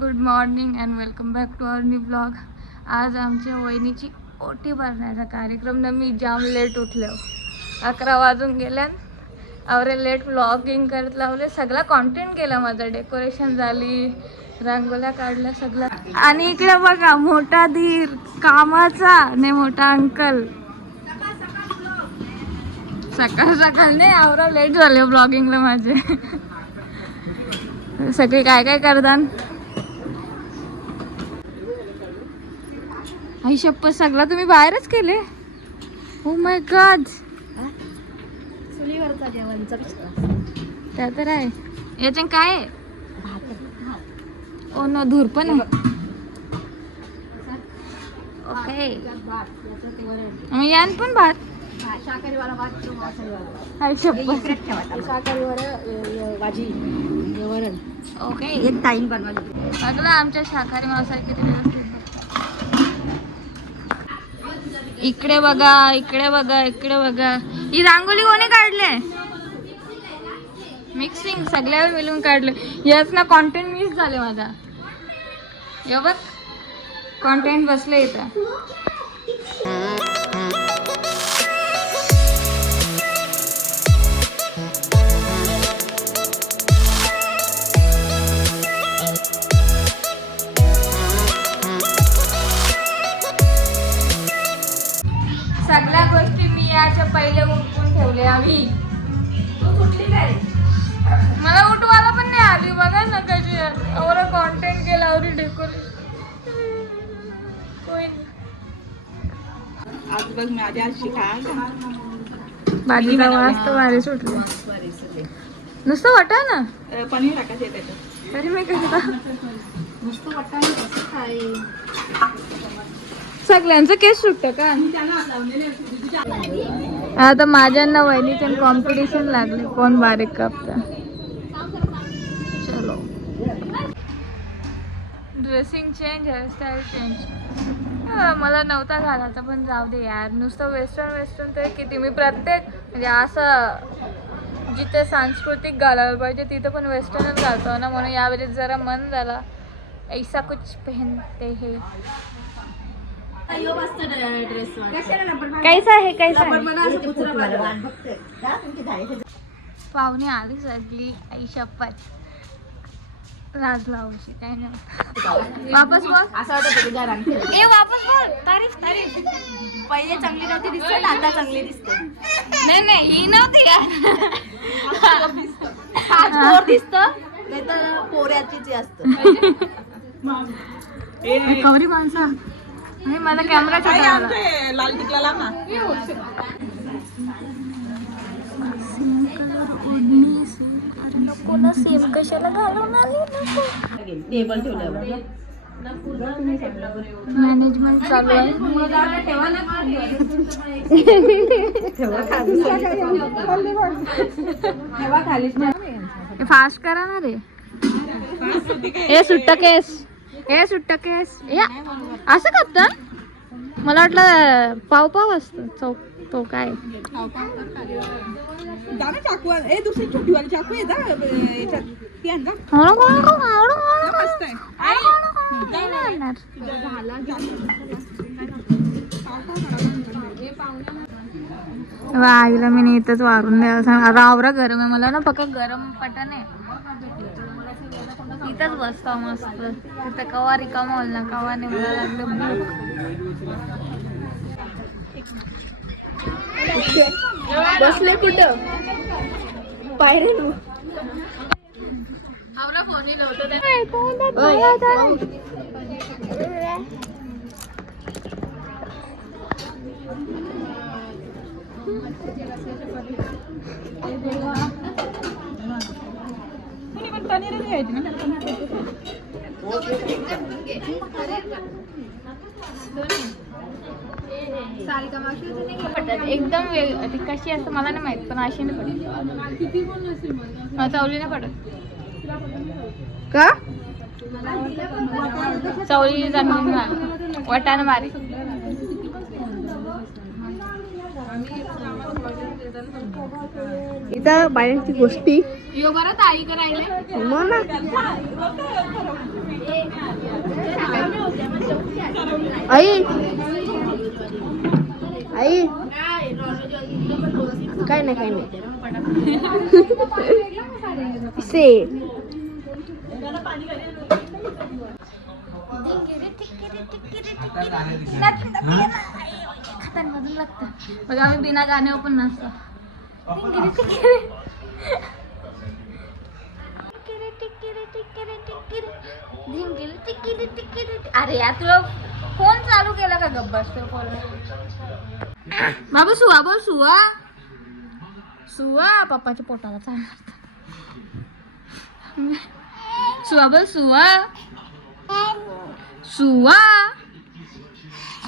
Good morning and welcome back to our new blog. आज आमच्या वहिनीची ओटी भरण्याचा कार्यक्रम ना. मी जाम लेट उठले, 11 वाजून गेल्यान. आवरे लेट ब्लॉगिंग करत लावले. सगळा कॉन्टेंट केला माझा. डेकोरेशन झाली, रांगोळ्या काढल्या सगळं. आणि इकडे बघा मोठा धीर कामाचा ने मोठा अंकल. सकाळ सकाळ नाही आवरा लेट झाले ब्लॉगिंगला माझे. सगळे काय काय करतात. आई शप्पथ, सगळं तुम्ही बाहेरच केले. Oh my God. चुलीवरचा जेवणचा त्या तर आहे. याच्यात काय आहे? ओ नो, धूर पण आहे. ओके, मग यान पण भात. शाकाहारीवाला भात. आई शप्पथ. शाकाहारीवर भाजी वरण. ओके, एक टाईम बनवायची. सगळं आमच्या शाकाहारी मांसाहारी किती व्यवस्थित. इकडे बघा, इकडे बघा, इकडे बघा. ही रांगोळी कोणी काढले? मिक्सिंग सगळ्यावर मिळून काढले. याच ना कॉन्टेंट मिस झाले माझा. या बघ, कॉन्टेंट बसले इथं. सगळ्या गोष्टी मी याच्या पहिले उठवून ठेवले. आम्ही मला उठवायला पण नाही आली. बघा ना कशी एवढा कॉन्टेंट केला, एवढी डेकोरेशन. आज बघ माझ्या शिका भाजीला वास तर भारी सुटले. नुसतं वाटा ना, पनीर टाकायचं त्याच्यात. तरी मी करता नुसतं वाटाणे कसं काय. सगळ्यांचं केस सुटतं का? आता माझ्यांना वहिनीचं कॉम्पिटिशन लागले, कोण बारीक कापता. चलो, ड्रेसिंग चेंज, हेअरस्टाईल चेंज. मला नव्हता घालायचा पण जाऊ दे यार. नुसतं वेस्टर्न तर किती. मी प्रत्येक म्हणजे असं जिथे सांस्कृतिक घालायला पाहिजे तिथं पण वेस्टर्नच घालतो ना. म्हणून यावेळेस जरा मन झाला ऐसा कुछ पहनते है. कैसा आहे, कैसा आहे? पाहुणे आली सगळी. आई शप्पथ, लाज लावशी काय नाही. वापस बोल. असं वाटत ए वापस बोल. तारीफ तारीफ. पहिले चांगली नव्हती दिसते, आता चांगली दिसते. नाही नाही, ही नव्हती यार. आज पोर दिसत नाही तर पोऱ्याचीच असत. कवरी माणसा. नाही, माझा कॅमेरा छोटा आला. लाल टिकला लाव ना. नको ना, सेम कशाला घालून आली. टेबल ठेवल्यावर मॅनेजमेंट चालू आहे. फास्ट करा ना रे. ए सुट्टा केस, ए सुट्टा केस. या असं करता. मला वाटलं पाव पाव असतं चौक. तो काय चाकू. ए दुसरी छोटीवाली चाकू आहे याच्यात. ती आण ना. मस्त आहे. आईला मी इथंच वारून द्यायला सांग. आवरा गरम आहे. मला ना पक्का गरम पटन आहे. इथंच बसतो मस्त. तिथं कवा रिकामा होईल ना, कवा नाही. मला लागलं बसले कुठं पायरे. आवरा फोन नव्हतं. एकदम ती कशी असतं मला नाही माहित, पण अशी नाही पडत. चवली नाही पडत का. चवली जमीन वाटाणं मारे. इथं बायांची गोष्टी यो बरं ताई करायला मग ना. आई आई काय नाही से खात्यांमधून लागतं बघा आम्ही बिना गाण्यावर पण नसतो. अरे यार तुला फोन चालू केला का गब्बस फोन बाबू सुवा बोल सुवा सुवा पप्पाच्या पोटाला चालणार सुवा बोल सुवा सुवा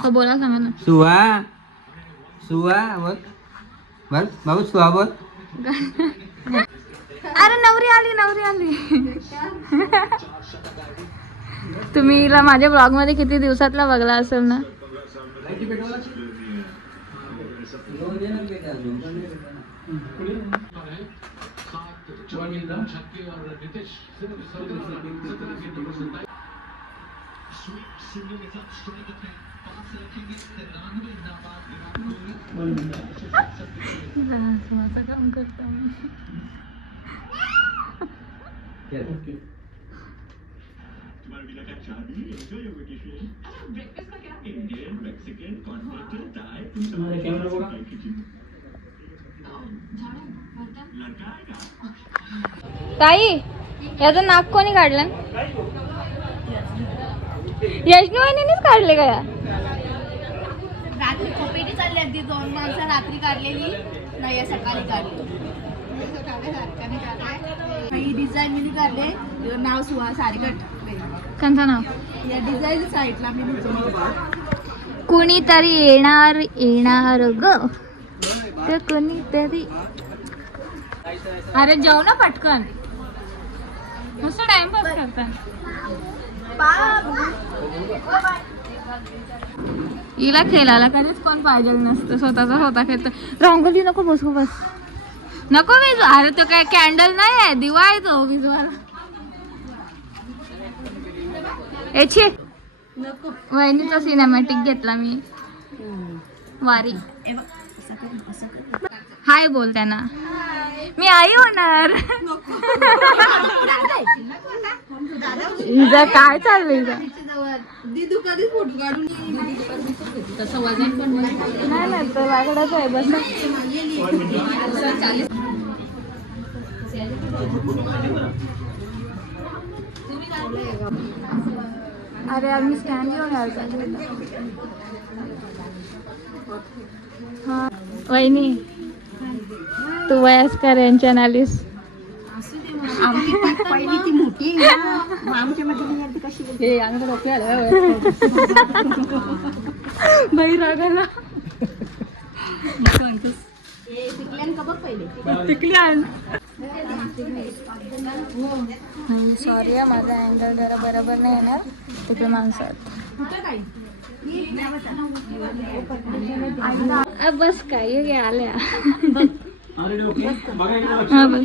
हो बोला सांगा ना सुवा सुवा बोल बोल बाबू सुवा बोल. अरे नवरी आली तुम्ही हिला माझ्या ब्लॉग मध्ये किती दिवसातला बघला असेल ना. काम करता ताई याचं नाक कोणी काढलं. यशनी वहिनीनेच काढले का या रात्री खोपेटी चालली अगदी 2 माणसं रात्री काढलेली नाही सकाळी काढली. ही डिझाईन मी काढले नाव सुहा सारीगट त्यांचं नाव या डिझाईन साईडला मी कुणीतरी येणार ग ते कुणीतरी. अरे जाऊ ना पटकन मस्त टाइमपास करता. हिला खेळायला कधीच कोण पाहिजे नसतं स्वतः खेळतं. रांगोली नको बसू बस नको विजू. अरे तो काय कॅन्डल नाही आहे दिवा आहे तो विजवाला. याची वहिनीचा सिनेमॅटिक घेतला मी वारी. हाय बोल त्यांना मी आई होणार. हिजा काय चाललंय का तसं वजन पण नाही ना तो वाकडाच आहे बस. अरे आम्ही स्टँड घेऊन हा वहिनी तू वयस्कर यांच्या नालीस पहिली ती मोठी आमच्या मध्ये कशी बाई रागाला सॉरी माझा अँगल जरा बरोबर नाही येणार तिथे माणसं बस काय ये आल्या. हा बस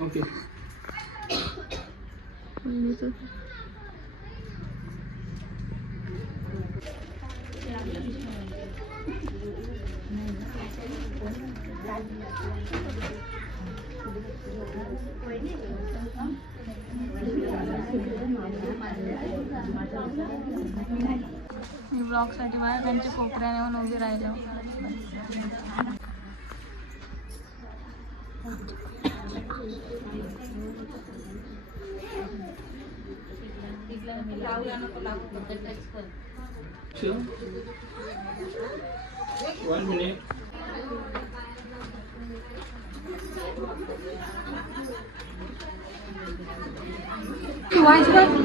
ओके मी ब्लॉग साठी मला त्यांच्या कोपऱ्याने येऊन उभी राहिलो. One minute.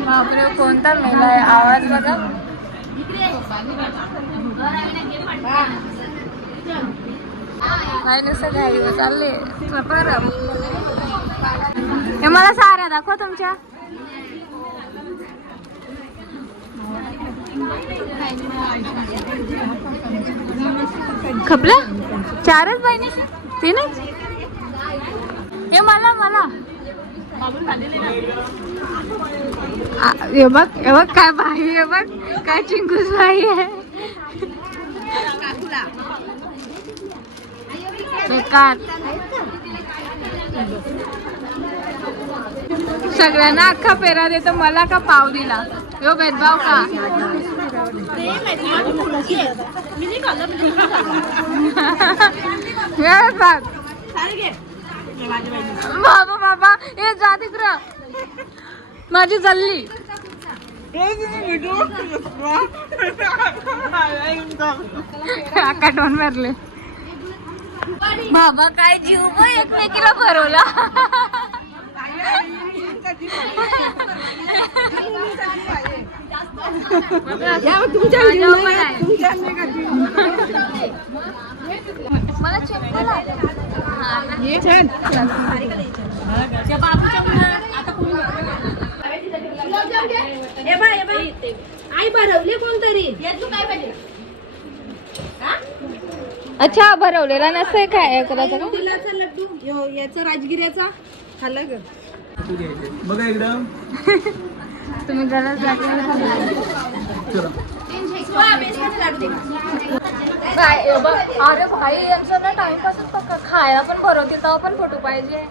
बापरे कोणता मेला आहे आवाज बघा. काय नुसतं घाई चालले. हे मला साऱ्या दाखवा तुमच्या. खपलं 4च बहिणी ते नाही हे मला हे बघ काय बाई, हे बघ काय चिंकूस बाई आहे. बेकार. सगळ्यांना अख्खा पेरा देतो, मला का पाव दिला. यो भेदभाव का. बाबा बाबा हे जा तिकडं, माझी चालली. आकाटून मारले बाबा. काय जीव एकमेकीला भरवला. मला आई भरवली कोणतरी. अच्छा भरवलेला नसतंय काय करायचं का. तिलाचा लड्डू याचा राजगिऱ्याचा खाल्ला ग. बघा एकदम तुम्ही गरज अरे भाई यांचं ना टाइमपासच पक्का. खायला पण भरवतील तेव्हा पण फोटो पाहिजे.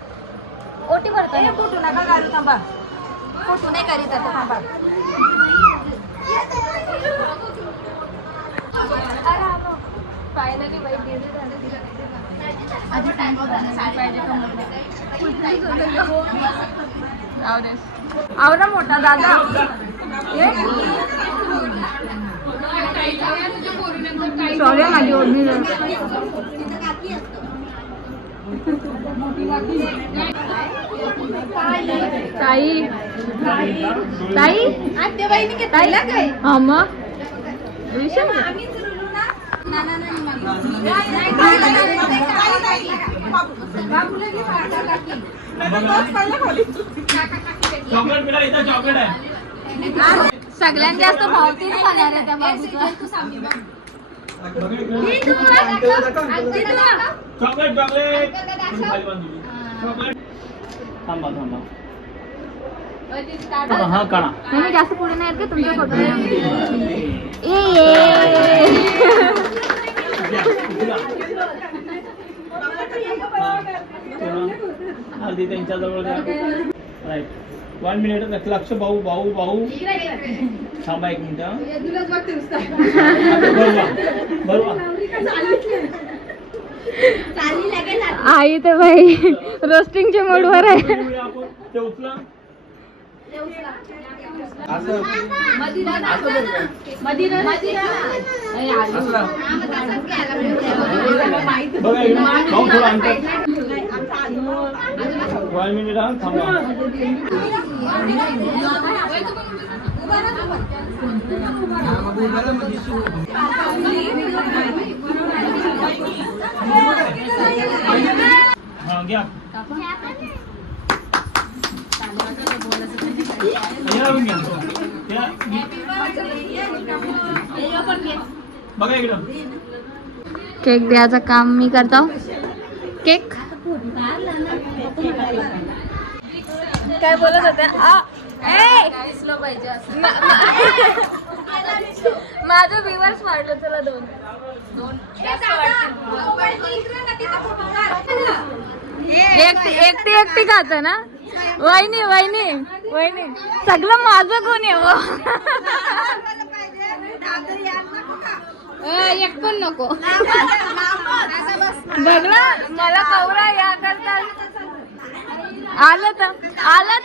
ओटी भरता फोटो नका घालू, थांबा. फोटो नाही करीत आता, थांबा. फायनली बाई गेली आधी टाइम पाहिजे आवरा मोठा दादा. सॉरी माझी ओढणी ताई ताई आत्याबाईने घेतला काय. हा मग विषय सगळ्यात जास्त भाव तीच खाणार आहे त्या बाबूचा. मी जास्त पुढे नाही येत तुमच्या फोटो. अगदी त्यांच्या जवळ राईट. 1 मिनिट लक्ष. भाऊ भाऊ भाऊ थांबा 1 मिनिट. आई तर भाई रोस्टिंगच्या मूडवर आहे. ते उचला. भाऊ थोडं अंतर. 1 मिनिट हा थांबा. हा घ्या. बघा इकडं. केक द्यायचं काम मी करतो. केक काय बोलत होत्या. माझं व्ह्यूअर्स वाढलं. चला 2 एकटी खात ना. वहिनी वहिनी वहिनी सगळं माझं कोण आहे वो. एक पण नको बघला मला कवरा या करता. आलं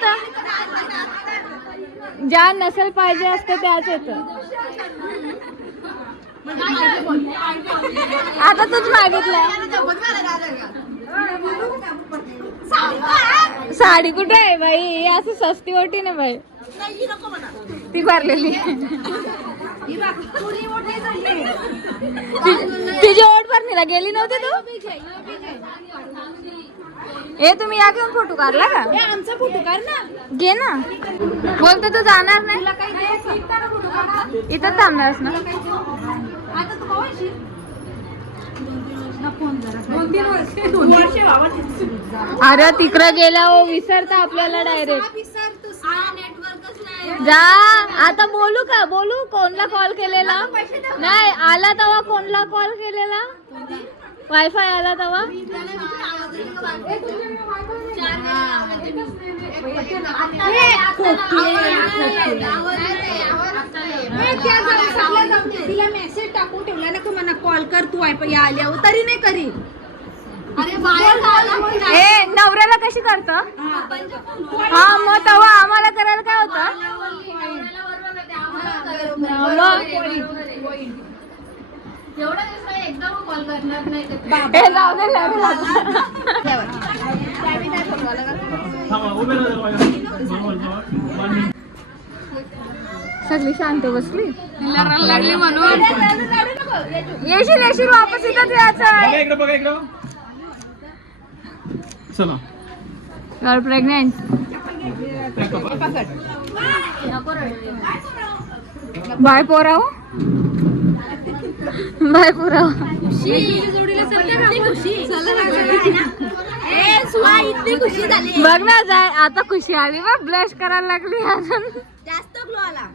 तर ज्या नसेल पाहिजे असतं त्याच येत. आता तूच मागितलं. साडी कुठे आहे बाई. असं सस्ती ओटी ना बाई. ती भरलेली तिची ओट भरणीला गेली नव्हती तू. ए तुम्ही या घेऊन फोटो काढला का. आमचा फोटो काढ ना. घे ना. बोलते तू जाणार नाही. इथं थांबणारच ना. 2-3 वर्ष अरे तिकडं गेला हो विसरता आपल्याला डायरेक्ट. जा आता बोलू का बोलू कोणला कॉल केलेला नाही आला तेव्हा कोणला कॉल केलेला वायफाय आला तेव्हा तिला मेसेज टाकून ठेवला ना की मला कॉल कर तू वायफाय आल्यावर तरी नाही करी. ए नवऱ्याला कशी करत हा मग तेव्हा आम्हाला करायला काय होतं हे जाऊ दे थांबा, उभे राहा जरा. सगळी शांत बसली लागली म्हणून येशील येशील वापस इथंच यायचं. बघा इकडं चला. गर्ल प्रेग्नेंट बाय पोराव बाय पोराव बघ ना जाय आता खुशी आली बा ब्लश करायला लागली अजून जास्त ग्लो आला.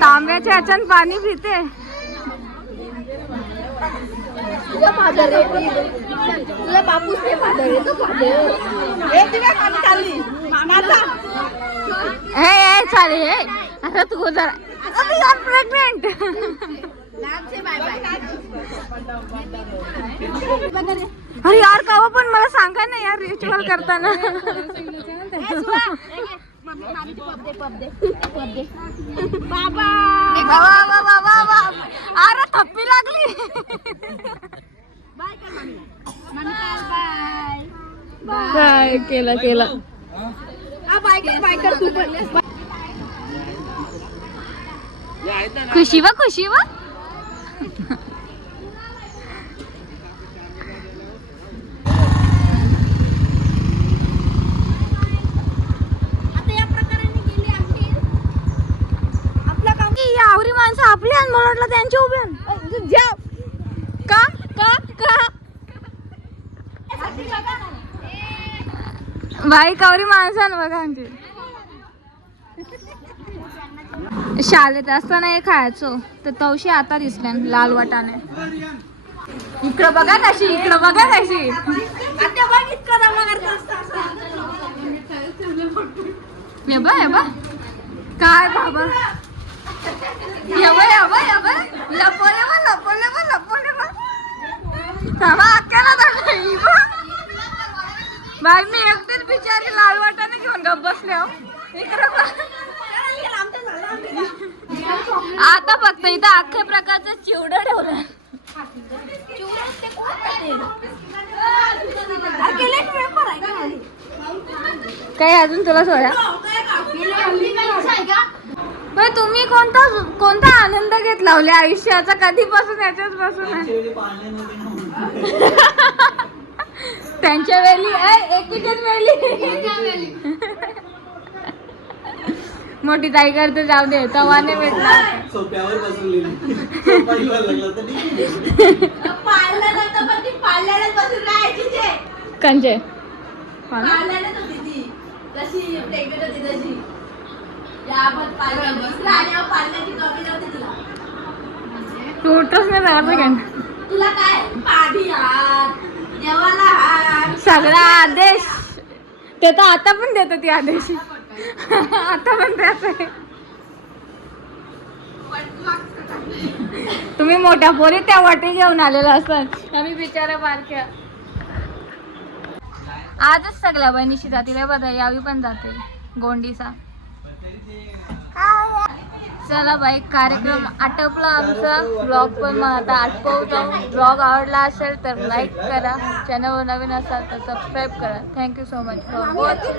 तांब्याच्या ह्याच्यात पाणी पिते. तुला बापूस ते फादर येतो फादर हे तुला खाली चालली माता हे चालेल हे आता तू जरा प्रेग्नेंट बाय बाय. अरे यार कावा पण मला सांगा ना यार रिच्युअल करताना अरे थप्पी लागली. काय केलं केलं खुशी वा खुशी वा आवरी माणसं आपली आणि मला वाटलं त्यांच्या उभ्या का का का बाई कावरी माणसं बघा आमची शाळेत असताना हे खायचो तर तवशी आता दिसल्या लाल वाटाणे. इकडं बघा कशी इकडं बघा कशी हे बा काय बाबा बाई मी एकटीच बिचारी लाल वाटाणे घेऊन गप बसले हो. आता फक्त इथं अख्ख्या प्रकारचं चिवडं ठेवलं. काय अजून तुला सोडा तुम्ही कोणता आनंद घेतला लावले आयुष्याचा कधीपासून याच्याच पासून त्यांच्या वेळी एकीच्याच वेळी मोठी ताई करते जाऊ दे तवाने भेटला सोप्यावर बसवलेली कंचे तोटच नाही जायचं का तुला काय पाठी हात देवाला हात सगळा आदेश ते तर आता पण देतो ती आदेश आता पण त्याच आहे. तुम्ही मोठ्या पोरी त्या वाटे घेऊन आलेला असतात आम्ही बिचारा बारक्या. आजच सगळ्या बहिणीशी जातील बघा यावी पण जाते गोंडीसा. चला बाई कार्यक्रम आटपला आमचा. ब्लॉग पण मग आता आटपवतो. ब्लॉग आवडला असेल तर लाईक करा, चॅनलवर नवीन असाल तर सबस्क्राईब करा. Thank you so much for watching.